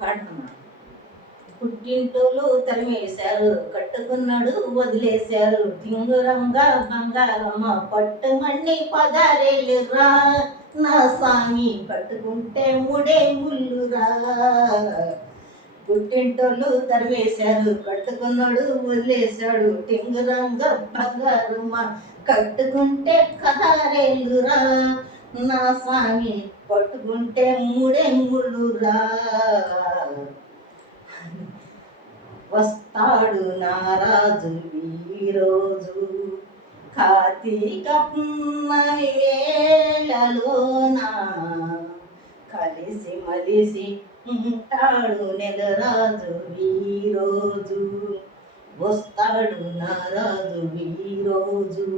పాడుతున్నాడు. పుట్టింటోళ్ళు తరిమేశారు, కట్టుకున్నాడు వదిలేశారు, టింగురంగా బంగారమ్మ పట్టుమణి పదారేళ్ళురా, నా సామి కట్టుకుంటే ముడే ముల్లురా. పుట్టింటోళ్ళు తరివేశారు, కట్టుకున్నాడు వదిలేశాడు, టింగురంగా బంగారమ్మ కట్టుకుంటే కదారేళ్ళురా, నా సామి పట్టుకుంటే ముడే ముల్లురా. వస్తాడు నారాజు ఈరోజు, కార్తీక పున్నమి వేళలోన, కలిసి మలిసి ఉంటాడు నెలరాజు ఈరోజు. వస్తాడు నారాజు ఈరోజు,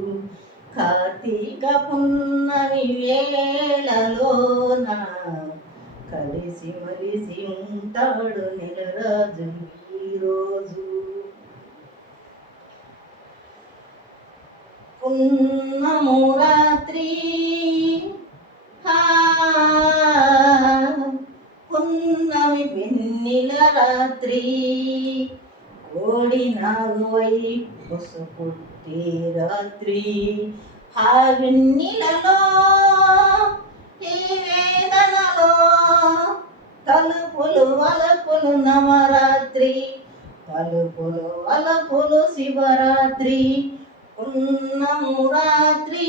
కార్తీక పున్నమి వేళలోన, కలిసి మలిసి ఉంటాడు నెలరాజు ఈరోజు. పున్నము రాత్రి పున్నమి వెన్నెల రాత్రి, కోడి నాగువై పుసుపుట్టే రాత్రి, ఆ వెన్నెలలో ఈ వేదనలో తలుపులు వలపులు నవరాత్రి, తలుపులు వలపులు శివరాత్రి, పున్నము రాత్రి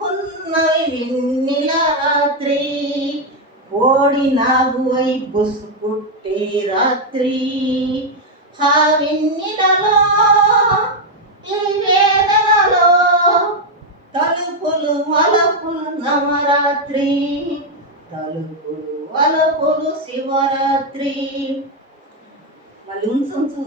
పున్నమి వెన్నెల రాత్రి, కోడి నాగువై బుసుకుట్టే రాత్రి, ఆ వెన్నెలలో ఈ వేదనలో తలుపులు వలపులు నవరాత్రి, తలుపులు వలపులు శివరాత్రి. మళ్ళీ ఉంచు